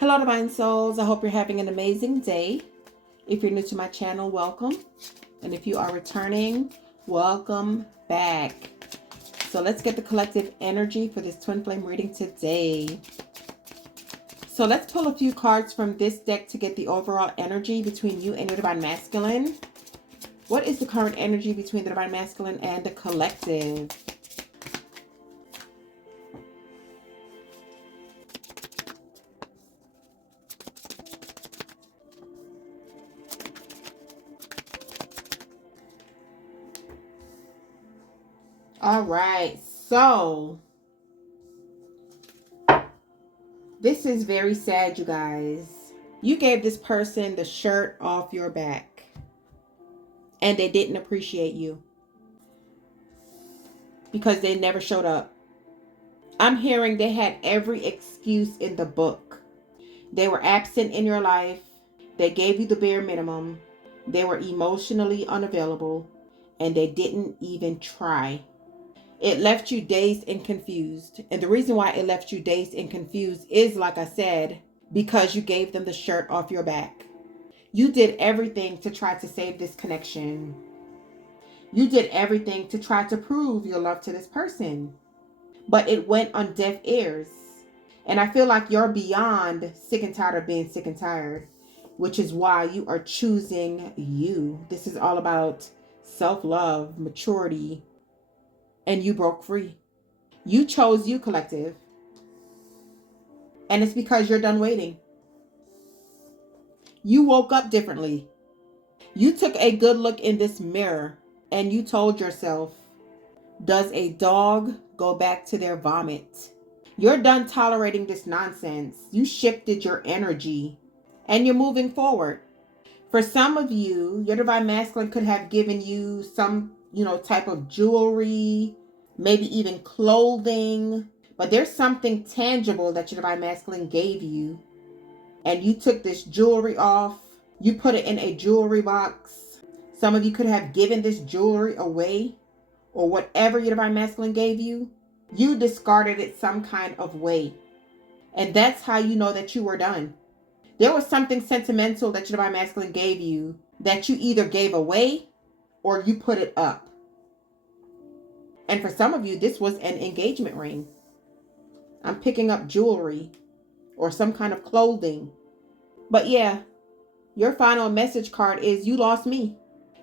Hello, Divine Souls. I hope you're having an amazing day. If you're new to my channel, welcome. And if you are returning, welcome back. So let's get the collective energy for this twin flame reading today. So let's pull a few cards from this deck to get the overall energy between you and your Divine Masculine. What is the current energy between the Divine Masculine and the collective? All right, so this is very sad, you guys. You gave this person the shirt off your back and they didn't appreciate you because they never showed up. I'm hearing they had every excuse in the book. They were absent in your life. They gave you the bare minimum. They were emotionally unavailable and they didn't even try. It left you dazed and confused. And the reason why it left you dazed and confused is, like I said, because you gave them the shirt off your back. You did everything to try to save this connection. You did everything to try to prove your love to this person. But it went on deaf ears. And I feel like you're beyond sick and tired of being sick and tired, which is why you are choosing you. This is all about self-love, maturity, and you broke free. You chose you, collective. And it's because you're done waiting. You woke up differently. You took a good look in this mirror and you told yourself, does a dog go back to their vomit? You're done tolerating this nonsense. You shifted your energy and you're moving forward. For some of you, your Divine Masculine could have given you some, type of jewelry, maybe even clothing, but there's something tangible that your Divine Masculine gave you. And you took this jewelry off. You put it in a jewelry box. Some of you could have given this jewelry away, or whatever your Divine Masculine gave you. You discarded it some kind of way. And that's how you know that you were done. There was something sentimental that your Divine Masculine gave you that you either gave away or you put it up. And for some of you, this was an engagement ring. I'm picking up jewelry or some kind of clothing. But yeah, your final message card is you lost me.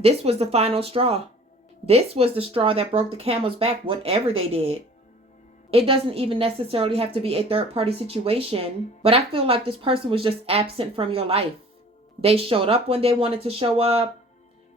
This was the final straw. This was the straw that broke the camel's back, whatever they did. It doesn't even necessarily have to be a third-party situation, but I feel like this person was just absent from your life. They showed up when they wanted to show up.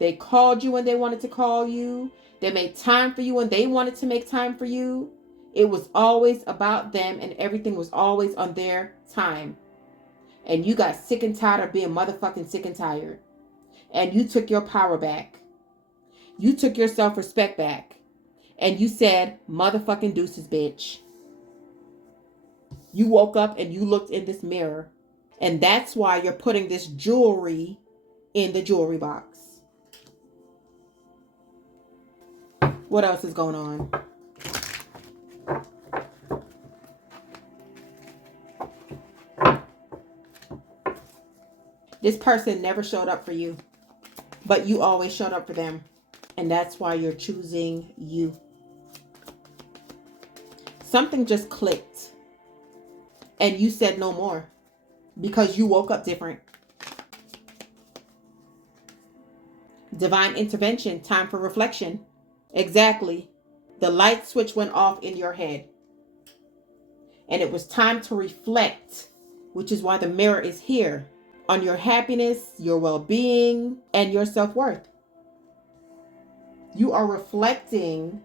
They called you when they wanted to call you. They made time for you when they wanted to make time for you. It was always about them and everything was always on their time. And you got sick and tired of being motherfucking sick and tired. And you took your power back. You took your self-respect back. And you said, motherfucking deuces, bitch. You woke up and you looked in this mirror. And that's why you're putting this jewelry in the jewelry box. What else is going on? This person never showed up for you, but you always showed up for them. And that's why you're choosing you. Something just clicked. And you said no more. Because you woke up different. Divine intervention. Time for reflection. Exactly. The light switch went off in your head. And it was time to reflect. Which is why the mirror is here. On your happiness, your well-being, and your self-worth. You are reflecting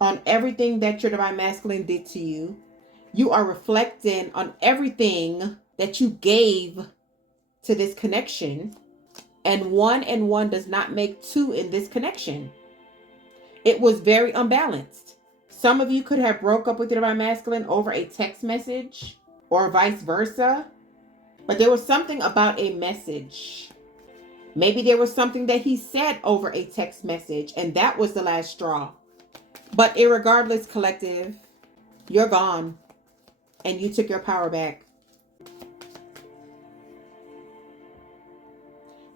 on everything that your Divine Masculine did to you. You are reflecting on everything that you gave to this connection. And one does not make two in this connection. It was very unbalanced. Some of you could have broke up with your Divine Masculine over a text message or vice versa. But there was something about a message. Maybe there was something that he said over a text message, and that was the last straw. But irregardless, collective, you're gone, and you took your power back.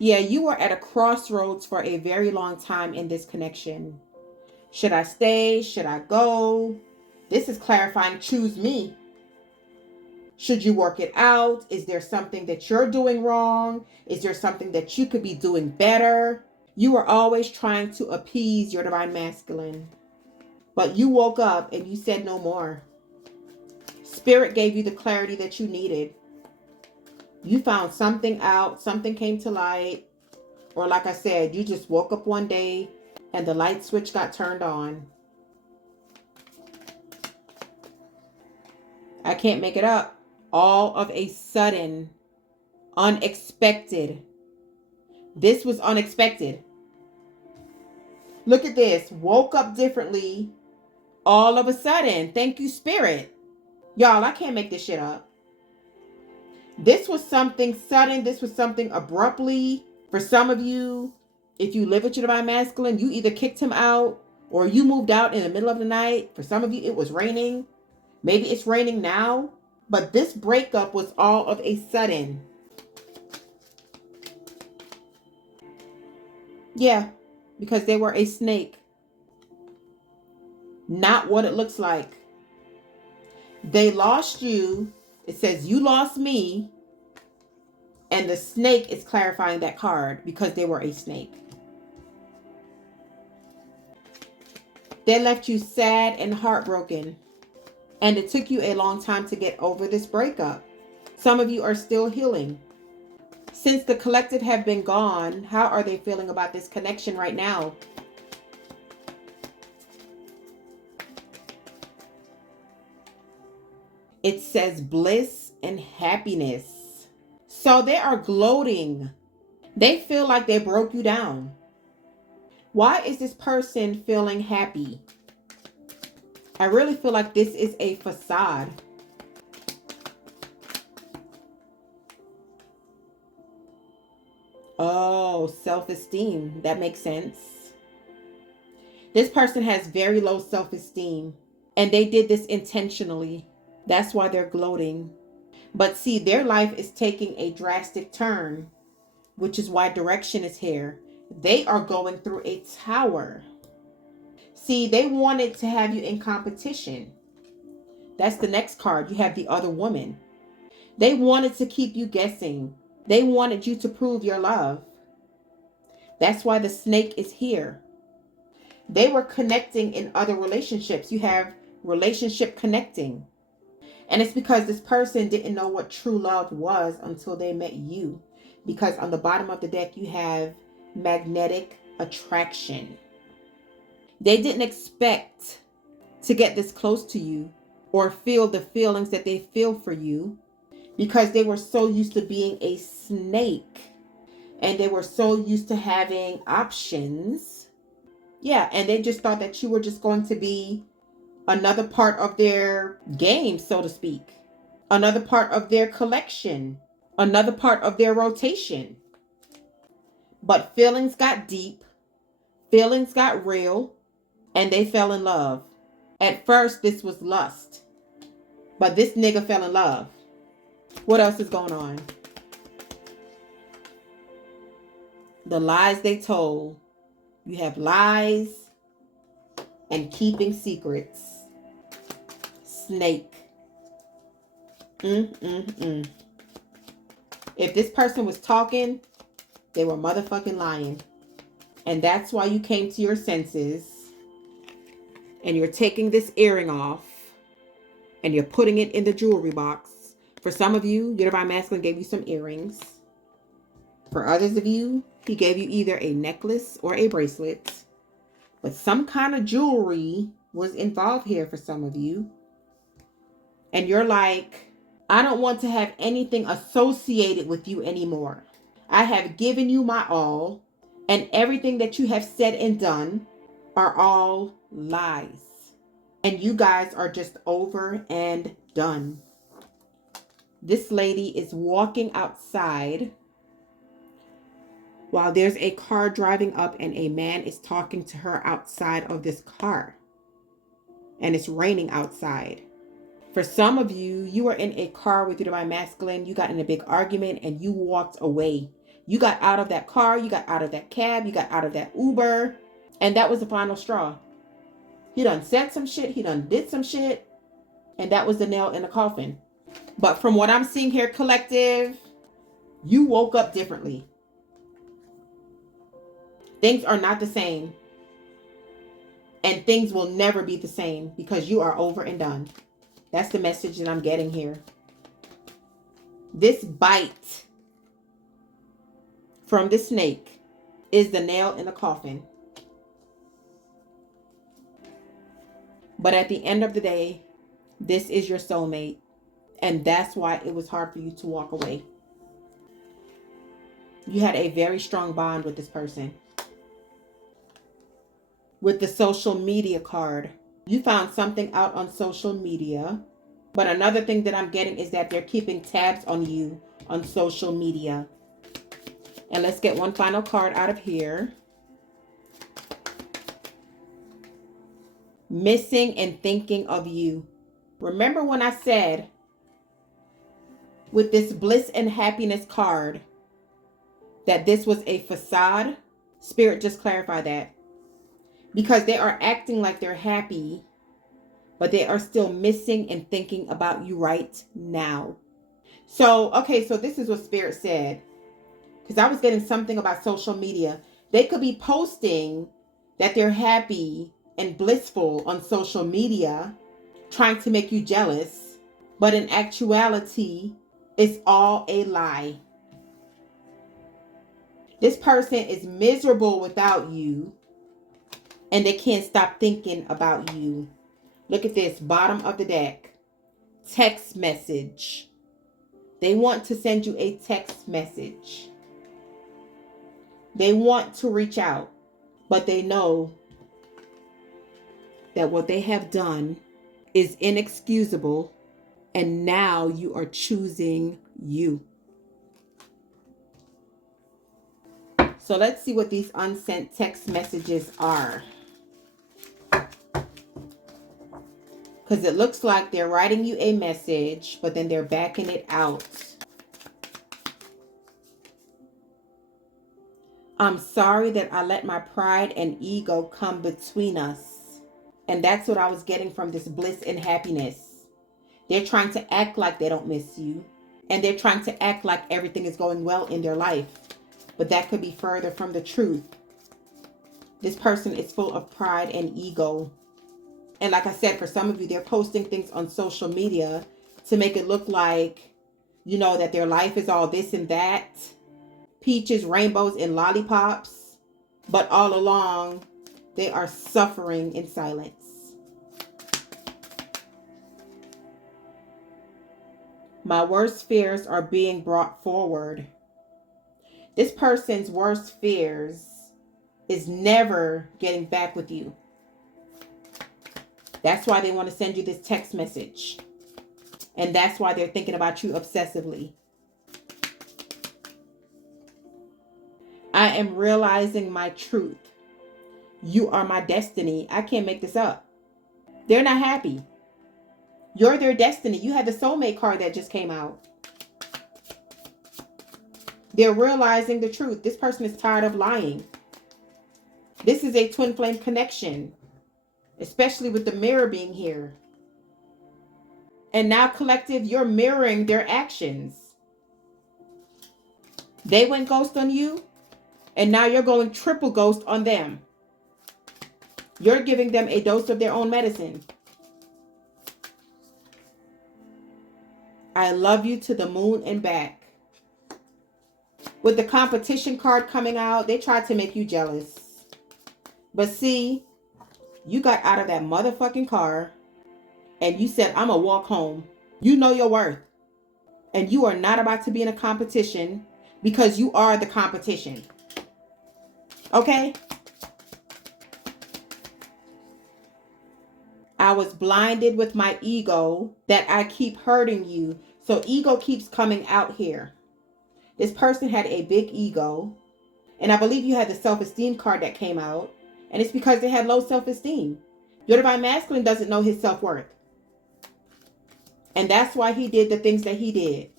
Yeah, you were at a crossroads for a very long time in this connection. Should I stay? Should I go? This is clarifying, choose me. Should you work it out? Is there something that you're doing wrong? Is there something that you could be doing better? You were always trying to appease your divine masculine. But you woke up and you said no more. Spirit gave you the clarity that you needed. You found something out, something came to light. Or like I said, you just woke up one day and the light switch got turned on. I can't make it up. All of a sudden, unexpected. This was unexpected. Look at this. Woke up differently all of a sudden. Thank you, Spirit. Y'all, I can't make this shit up. This was something sudden. This was something abruptly. For some of you, if you live with your divine masculine, you either kicked him out or you moved out in the middle of the night. For some of you, it was raining. Maybe it's raining now. But this breakup was all of a sudden. Yeah, because they were a snake. Not what it looks like. They lost you. It says you lost me. And the snake is clarifying that card because they were a snake. They left you sad and heartbroken. And it took you a long time to get over this breakup. Some of you are still healing. Since the collective have been gone, how are they feeling about this connection right now? It says bliss and happiness. So they are gloating. They feel like they broke you down. Why is this person feeling happy? I really feel like this is a facade. Oh, self-esteem. That makes sense. This person has very low self-esteem, and they did this intentionally. That's why they're gloating. But see, their life is taking a drastic turn, which is why direction is here. They are going through a tower. See, they wanted to have you in competition. That's the next card. You have the other woman. They wanted to keep you guessing. They wanted you to prove your love. That's why the snake is here. They were connecting in other relationships. You have relationship connecting. And it's because this person didn't know what true love was until they met you. Because on the bottom of the deck, you have magnetic attraction. They didn't expect to get this close to you or feel the feelings that they feel for you because they were so used to being a snake and they were so used to having options. Yeah, and they just thought that you were just going to be another part of their game, so to speak, another part of their collection, another part of their rotation. But feelings got deep, feelings got real, and they fell in love. At first, this was lust, but this nigga fell in love. What else is going on? The lies they told. You have lies and keeping secrets. Snake. If this person was talking, they were motherfucking lying. And that's why you came to your senses. And you're taking this earring off. And you're putting it in the jewelry box. For some of you, your divine masculine gave you some earrings. For others of you, he gave you either a necklace or a bracelet. But some kind of jewelry was involved here for some of you. And you're like, I don't want to have anything associated with you anymore. I have given you my all. And everything that you have said and done are all lies. And you guys are just over and done. This lady is walking outside while there's a car driving up and a man is talking to her outside of this car. And it's raining outside. For some of you, you were in a car with your divine masculine. You got in a big argument and you walked away. You got out of that car, you got out of that cab, you got out of that Uber, and that was the final straw. He done said some shit, he done did some shit, and that was the nail in the coffin. But from what I'm seeing here, collective, you woke up differently. Things are not the same. And things will never be the same because you are over and done. That's the message that I'm getting here. This bite from the snake is the nail in the coffin. But at the end of the day, this is your soulmate. And that's why it was hard for you to walk away. You had a very strong bond with this person. With the social media card, you found something out on social media. But another thing that I'm getting is that they're keeping tabs on you on social media. And let's get one final card out of here. Missing and thinking of you. Remember when I said with this bliss and happiness card that this was a facade? Spirit just clarified that. Because they are acting like they're happy, but they are still missing and thinking about you right now. So, okay, so this is what Spirit said. Because I was getting something about social media. They could be posting that they're happy and blissful on social media, trying to make you jealous. But in actuality, it's all a lie. This person is miserable without you, and they can't stop thinking about you. Look at this, bottom of the deck. Text message. They want to send you a text message. They want to reach out, but they know that what they have done is inexcusable, and now you are choosing you. So let's see what these unsent text messages are. Because it looks like they're writing you a message, but then they're backing it out. I'm sorry that I let my pride and ego come between us. And that's what I was getting from this bliss and happiness. They're trying to act like they don't miss you. And they're trying to act like everything is going well in their life. But that could be further from the truth. This person is full of pride and ego. And like I said, for some of you, they're posting things on social media to make it look like, you know, that their life is all this and that. Peaches, rainbows, and lollipops. But all along, they are suffering in silence. My worst fears are being brought forward. This person's worst fears is never getting back with you. That's why they want to send you this text message. And that's why they're thinking about you obsessively. I am realizing my truth. You are my destiny. I can't make this up. They're not happy. You're their destiny. You had the soulmate card that just came out. They're realizing the truth. This person is tired of lying. This is a twin flame connection. Especially with the mirror being here. And now, collective, you're mirroring their actions. They went ghost on you, and now you're going triple ghost on them. You're giving them a dose of their own medicine. I love you to the moon and back. With the competition card coming out, they tried to make you jealous. But see, you got out of that motherfucking car and you said, I'm gonna walk home. You know your worth. And you are not about to be in a competition because you are the competition. Okay? I was blinded with my ego that I keep hurting you. So ego keeps coming out here. This person had a big ego. And I believe you had the self-esteem card that came out. And it's because they had low self-esteem. Your divine masculine doesn't know his self-worth. And that's why he did the things that he did.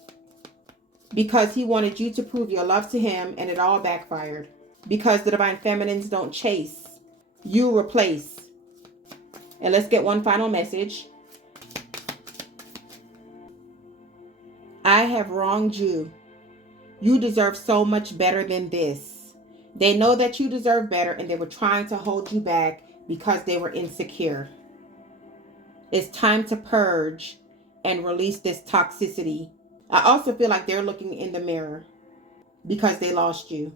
because he wanted you to prove your love to him, and it all backfired. Because the divine feminines don't chase, you replace. And let's get one final message. I have wronged you. You deserve so much better than this. They know that you deserve better, and they were trying to hold you back because they were insecure. It's time to purge and release this toxicity. I also feel like they're looking in the mirror because they lost you.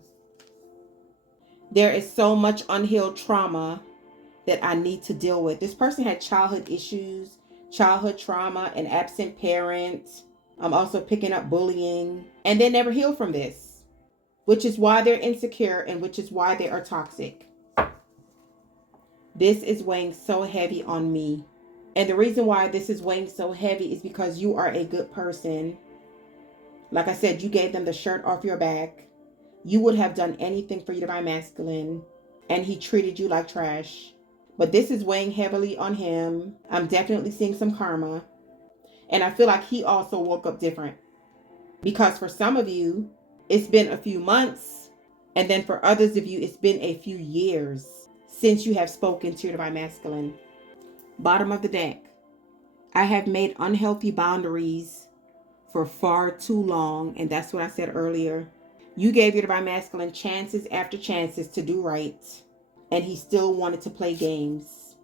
There is so much unhealed trauma that I need to deal with. This person had childhood issues, childhood trauma, an absent parent. I'm also picking up bullying, and they never healed from this, which is why they're insecure and which is why they are toxic. This is weighing so heavy on me. And the reason why this is weighing so heavy is because you are a good person. Like I said, you gave them the shirt off your back. You would have done anything for your divine masculine, and he treated you like trash. But this is weighing heavily on him. I'm definitely seeing some karma. And I feel like he also woke up different. Because for some of you, it's been a few months. And then for others of you, it's been a few years since you have spoken to your divine masculine. Bottom of the deck. I have made unhealthy boundaries for far too long. And that's what I said earlier. You gave your divine masculine chances after chances to do right. And he still wanted to play games.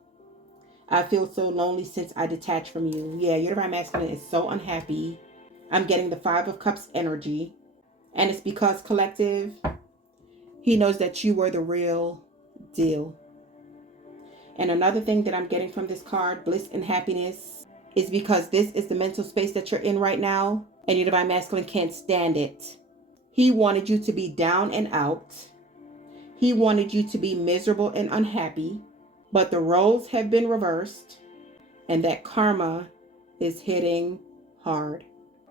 I feel so lonely since I detached from you. Yeah, your divine masculine is so unhappy. I'm getting the 5 of Cups energy. And it's because, collective, he knows that you were the real deal. And another thing that I'm getting from this card, bliss and happiness, is because this is the mental space that you're in right now. And your divine masculine can't stand it. He wanted you to be down and out. He wanted you to be miserable and unhappy. But the roles have been reversed, and that karma is hitting hard.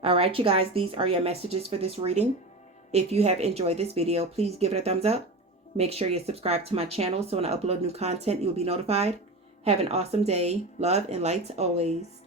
All right, you guys, these are your messages for this reading. If you have enjoyed this video, please give it a thumbs up. Make sure you subscribe to my channel so when I upload new content, you'll be notified. Have an awesome day. Love and light always.